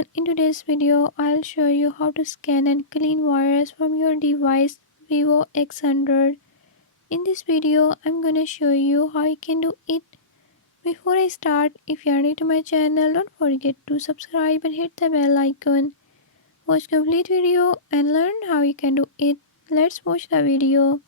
everyone, in today's video I'll show you how to scan and clean virus from your device Vivo X100. In this video I'm gonna show you how you can do it. Before I start, if you are new to my channel, don't forget to subscribe and hit the bell icon. Watch complete video and learn how you can do it. Let's watch the video.